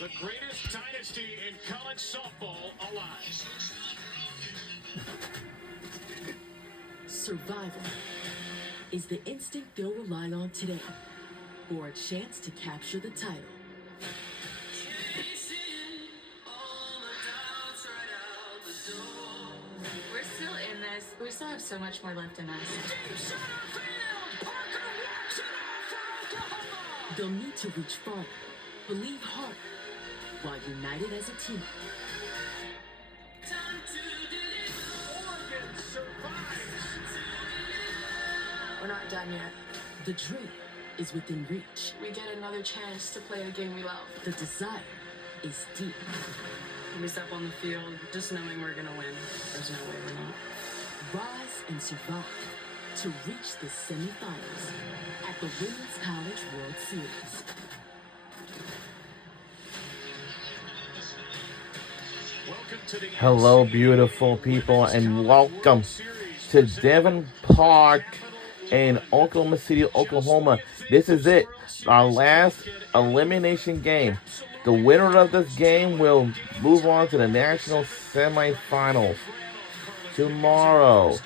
The greatest dynasty in college softball alive. Survival is the instinct they'll rely on today for a chance to capture the title. We're still in this. We still have so much more left in us. Deep center field, Parker walks it off for Oklahoma. They'll need to reach farther, believe harder, while united as a team. Oregon survives. We're not done yet. The dream is within reach. We get another chance to play the game we love. The desire is deep. We step on the field just knowing we're gonna win. There's no way we're not. Rise and survive to reach the semifinals at the Women's College World Series. Welcome to the Hello, NCAA beautiful people, Women's and College welcome World Series to presented Devon by Park Capital in One. Oklahoma City, Just Oklahoma. when you think This is this it, World our Series last could get anything elimination game. The absolutely winner of wrong, this game will games move on to the are national over. semifinals Tomorrow, tomorrow.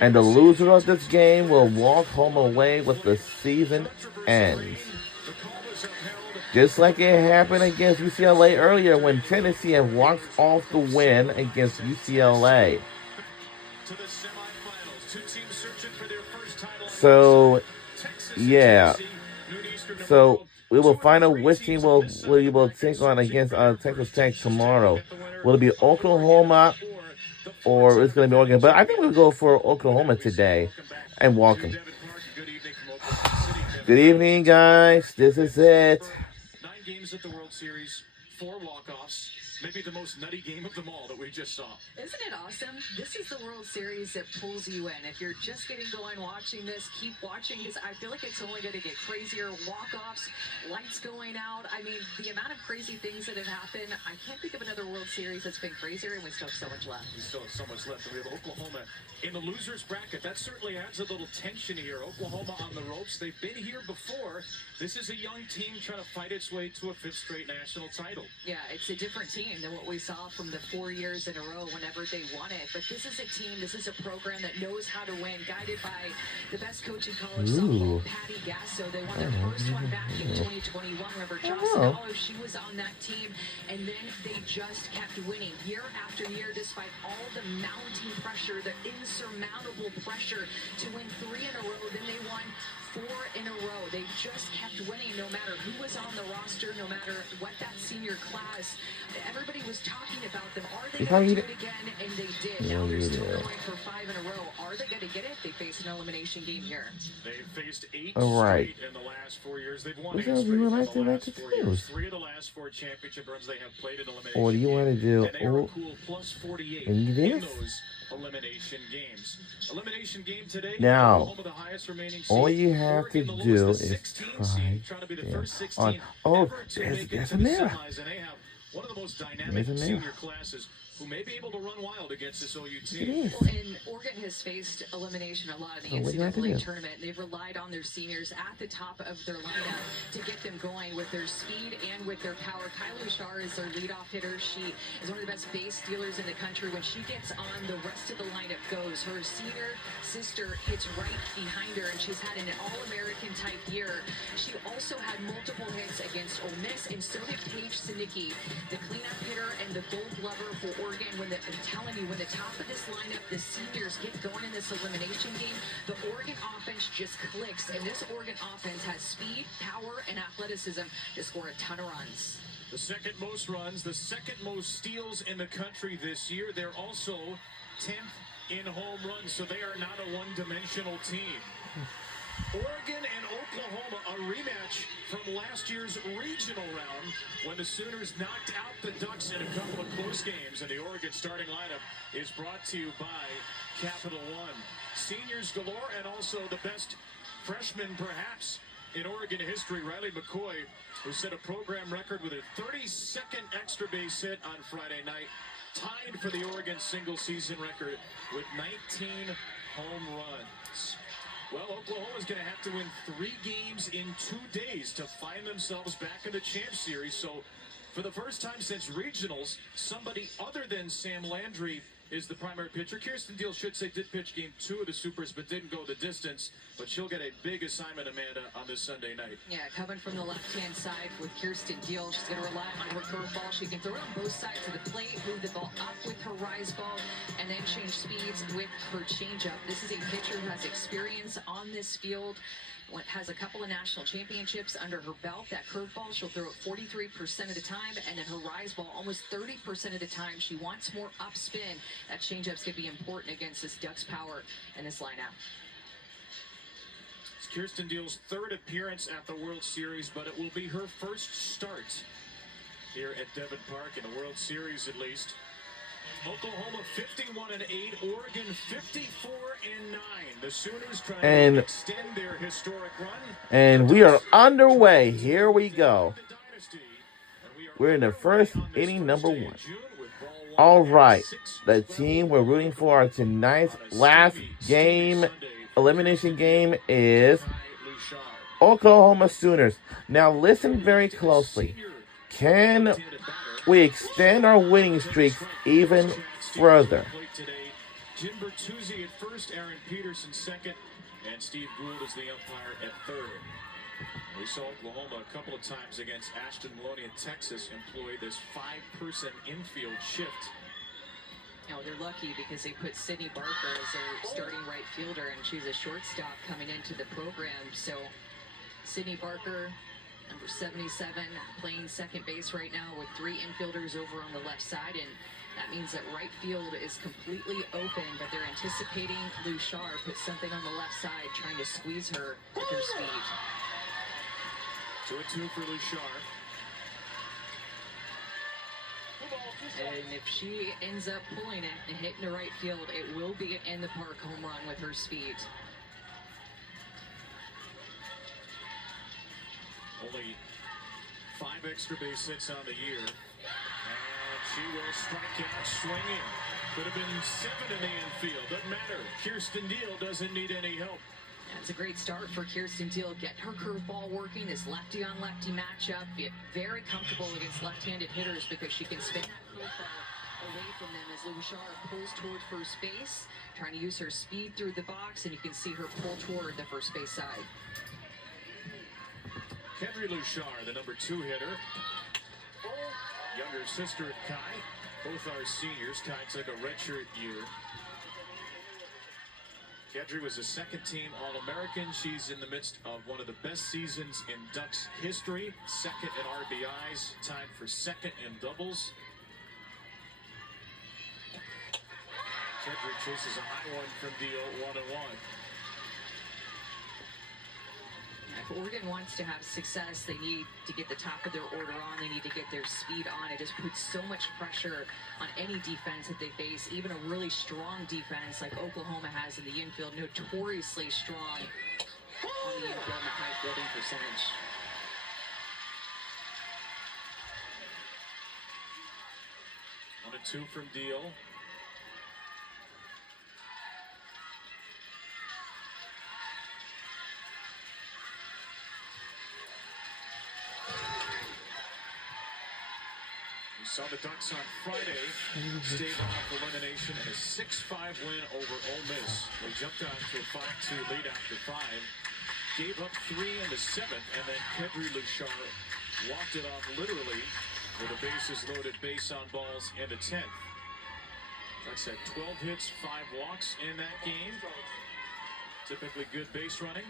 And the loser of this game will walk home away with the season ends. Just like it happened against UCLA earlier when Tennessee had walked off the win against UCLA. So, yeah. So, we will find out which team we will take on against Texas Tech tomorrow. Will it be Oklahoma or it's going to be Oregon? But I think we'll go for Oklahoma today. And welcome. Good evening, guys. This is it. 9 games at the World Series, 4 walk-offs, maybe the most nutty game of them all that we just saw. Isn't it awesome? This is the World Series that pulls you in. If you're just getting going watching this, keep watching because I feel like it's only going to get crazier. Walk-offs, lights going out. I mean, the amount of crazy things that have happened, I can't think of another World Series that's been crazier, and we still have so much left. We still have so much left. We have Oklahoma in the loser's bracket. That certainly adds a little tension here. Oklahoma on the ropes. They've been here before. This is a young team trying to fight its way to a 5th straight national title. Yeah, it's a different team than what we saw from the 4 years in a row whenever they won it. But this is a team, this is a program that knows how to win, guided by the best coach in college softball, Patty Gasso. They won their first one back in 2021. Remember, Jocelyn Olive, she was on that team, and then they just kept winning year after year, despite all the mounting pressure, the insurmountable pressure to win 3 in a row. Then they won 4 in a row. They just kept winning no matter who was on the roster, no matter what that senior class. Everybody was talking about them. Are they going to do it again? And they did. Now they're still going for 5 in a row. Are they going to get it? They face an elimination game here. They've faced 8 Alright. straight in the last 4 years. They've won What 8 else do straight you in like the to last 4 years. choose? 3 of the last 4 championship runs they have played in elimination. Or do you want to do And they are a cool plus 48 in in this? those elimination games. Elimination game today. Now, Oklahoma, the highest remaining all seed. you have to Oregon, the do lowest, is the 16 try seed, trying to be the them first 16 on. Oh, ever to there's make it to a the mirror. semis, and they have one of the most There's dynamic a mirror. senior classes who may be able to run wild against this OU It team. is. Well, and Oregon has faced elimination a lot in the So what do you have to NCAA do? tournament. They've relied on their seniors at the top of their lineup to get them going with their speed and with their power. Kylie Shar is their leadoff hitter. She is one of the best base stealers in the country. When she gets on, the rest of the lineup goes. Her senior sister hits right behind her, and she's had an All-American type year. She also had multiple hits against Ole Miss, and so did Paige Sinicki, the cleanup hitter and the Gold Glover for Oregon. I'm telling you, when the top of this lineup, the seniors get going in this elimination game, the Oregon offense just clicks, and this Oregon offense has speed, power, and athleticism to score a ton of runs. The second most runs, the second most steals in the country this year. They're also 10th in home runs, so they are not a one-dimensional team. Oregon and Oklahoma, a rematch from last year's regional round when the Sooners knocked out the Ducks in a couple of close games. And the Oregon starting lineup is brought to you by Capital One. Seniors galore and also the best freshman perhaps in Oregon history, Riley McCoy, who set a program record with a 32nd extra base hit on Friday night, tied for the Oregon single season record with 19 home runs. Well, Oklahoma's going to have to win 3 games in 2 days to find themselves back in the Champ Series. So, for the first time since regionals, somebody other than Sam Landry is the primary pitcher. Kirsten Deal should say did pitch game 2 of the Supers, but didn't go the distance. But she'll get a big assignment, Amanda, on this Sunday night. Yeah, coming from the left-hand side with Kirsten Deal. She's going to rely on her curveball. She can throw it on both sides of the plate, move the ball up with her rise ball, and then change speeds with her changeup. This is a pitcher who has experience on this field, has a couple of national championships under her belt. That curveball, she'll throw it 43% of the time, and then her rise ball almost 30% of the time. She wants more upspin. That changeup's going to be important against this Ducks power in this lineup. It's Kirsten Deal's 3rd appearance at the World Series, but it will be her first start here at Devon Park in the World Series, at least. Oklahoma 51-8, Oregon 54-9. The Sooners trying to extend their historic run. And we are underway. Here we go. We're in the first inning, number 1. All right, the team we're rooting for our tonight's last game, elimination game, is Oklahoma Sooners. Now listen very closely. Can we extend our winning streak even further? Jim Bertuzzi at first, Aaron Peterson second, and Steve Gould is the umpire at third. We saw Oklahoma a couple of times against Ashton Maloney in Texas employ this 5-person infield shift. You know, they're lucky because they put Sydney Barker as their starting right fielder, and she's a shortstop coming into the program. So Sydney Barker, number 77, playing second base right now with 3 infielders over on the left side, and that means that right field is completely open, but they're anticipating Lou Shar put something on the left side, trying to squeeze her with her speed. 2-2 for Lou Shar. And if she ends up pulling it and hitting the right field, it will be an in-the-park home run with her speed. Only 5 extra base hits on the year. And she will strike out swinging. Could have been 7 in the infield. Doesn't matter. Kirsten Deal doesn't need any help. That's a great start for Kirsten Deal. Get her curveball working. This lefty-on-lefty matchup. Get very comfortable against left-handed hitters because she can spin that profile away from them as Lou Shar pulls toward first base, trying to use her speed through the box, and you can see her pull toward the first base side. Kendry Lou Shar, the number 2 hitter. Younger sister of Kai. Both are seniors. Kai took a redshirt year. Kendry was a second-team All-American. She's in the midst of one of the best seasons in Ducks history. Second in RBIs, tied for second in doubles. Kendry chases a high one from Deal, 1-1. If Oregon wants to have success, they need to get the top of their order on. They need to get their speed on. It just puts so much pressure on any defense that they face, even a really strong defense like Oklahoma has in the infield, notoriously strong on the infield and a high fielding percentage. One and 2 from Deal. We saw the Ducks on Friday stave off elimination and a 6-5 win over Ole Miss. They jumped out to a 5-2 lead after 5, gave up 3 in the 7th, and then Kendry Lou Shar walked it off literally with a bases loaded base on balls in the 10th. Ducks had 12 hits, 5 walks in that game. Typically good base running.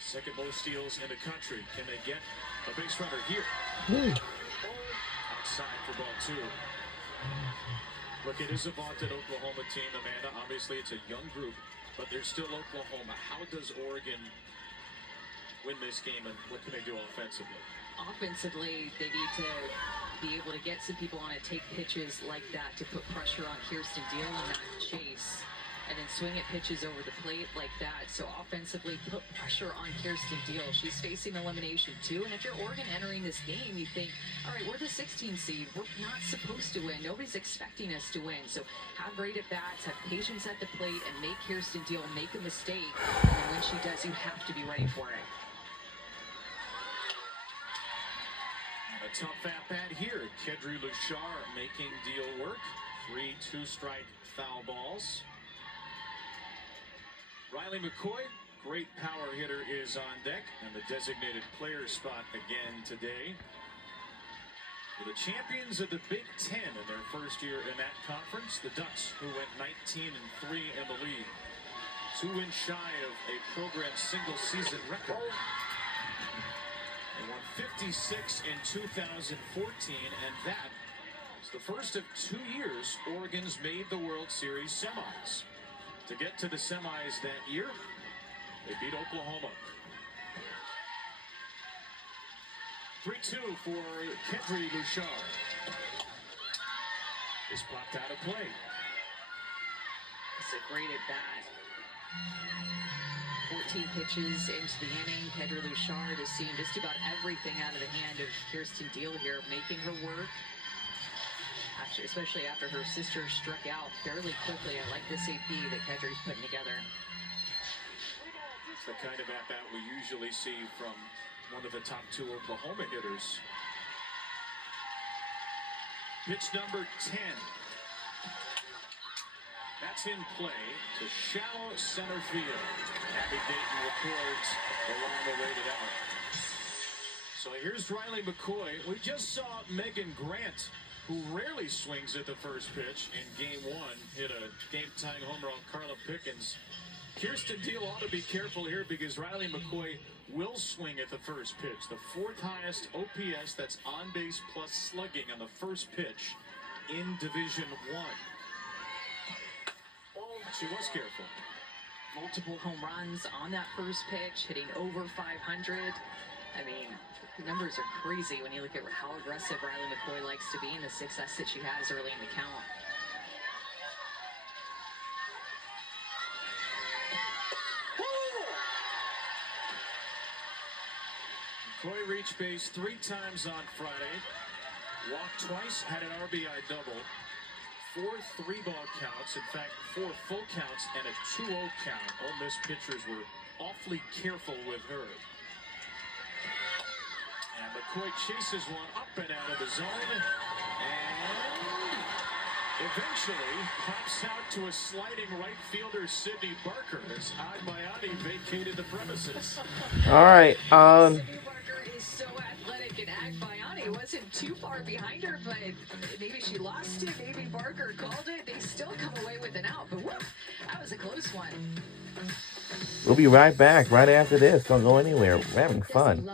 Second most steals in the country. Can they get a base runner here? Outside for ball 2. Look, it is a vaunted Oklahoma team, Amanda. Obviously, it's a young group, but they're still Oklahoma. How does Oregon win this game, and what can they do offensively? Offensively, they need to be able to get some people on it, take pitches like that to put pressure on Kirsten Deal and not chase. and then swing at pitches over the plate like that. So offensively, put pressure on Kirsten Deal. She's facing elimination too. And if you're Oregon entering this game, you think, all right, we're the 16 seed. We're not supposed to win. Nobody's expecting us to win. So have great at bats, have patience at the plate, and make Kirsten Deal make a mistake. And then when she does, you have to be ready for it. A tough at-bat here. Kedri Luchar making Deal work. 3 two-strike foul balls. Riley McCoy, great power hitter, is on deck, and the designated player spot again today. For the champions of the Big Ten in their first year in that conference, the Ducks, who went 19-3 in the league. 2 wins shy of a program single-season record. They won 56 in 2014, and that is the first of 2 years Oregon's made the World Series semis. To get to the semis that year, they beat Oklahoma. 3-2 for Kedri Luchar. Is popped out of play. It's a great at bat. 14 pitches into the inning. Kedri Luchar has seen just about everything out of the hand of Kirsten Deal here, making her work. Especially after her sister struck out fairly quickly. I like this AP that Kedri's putting together. It's the kind of at-bat we usually see from one of the top 2 Oklahoma hitters. Pitch number 10. That's in play to shallow center field. Abby Dayton records along the way to that. So here's Riley McCoy. We just saw Megan Grant, who rarely swings at the first pitch in Game 1, hit a game-tying home run on Carla Pickens. Kirsten Deal ought to be careful here because Riley McCoy will swing at the first pitch. The 4th highest OPS, that's on base plus slugging on the first pitch in Division 1. She was careful. Multiple home runs on that first pitch, hitting over 500. I mean, the numbers are crazy when you look at how aggressive Riley McCoy likes to be and the success that she has early in the count. McCoy reached base 3 times on Friday. Walked twice, had an RBI double. 4 3-ball counts, in fact 4 full counts and a 2-0 count. Ole Miss pitchers were awfully careful with her. And McCoy chases one up and out of the zone, and eventually pops out to a sliding right fielder, Sydney Barker, as Agbayani vacated the premises. All right. Sydney Barker is so athletic, and Agbayani wasn't too far behind her, but maybe she lost it. Maybe Barker called it. They still come away with an out, but whoop, that was a close one. We'll be right back right after this. Don't go anywhere. We're having fun.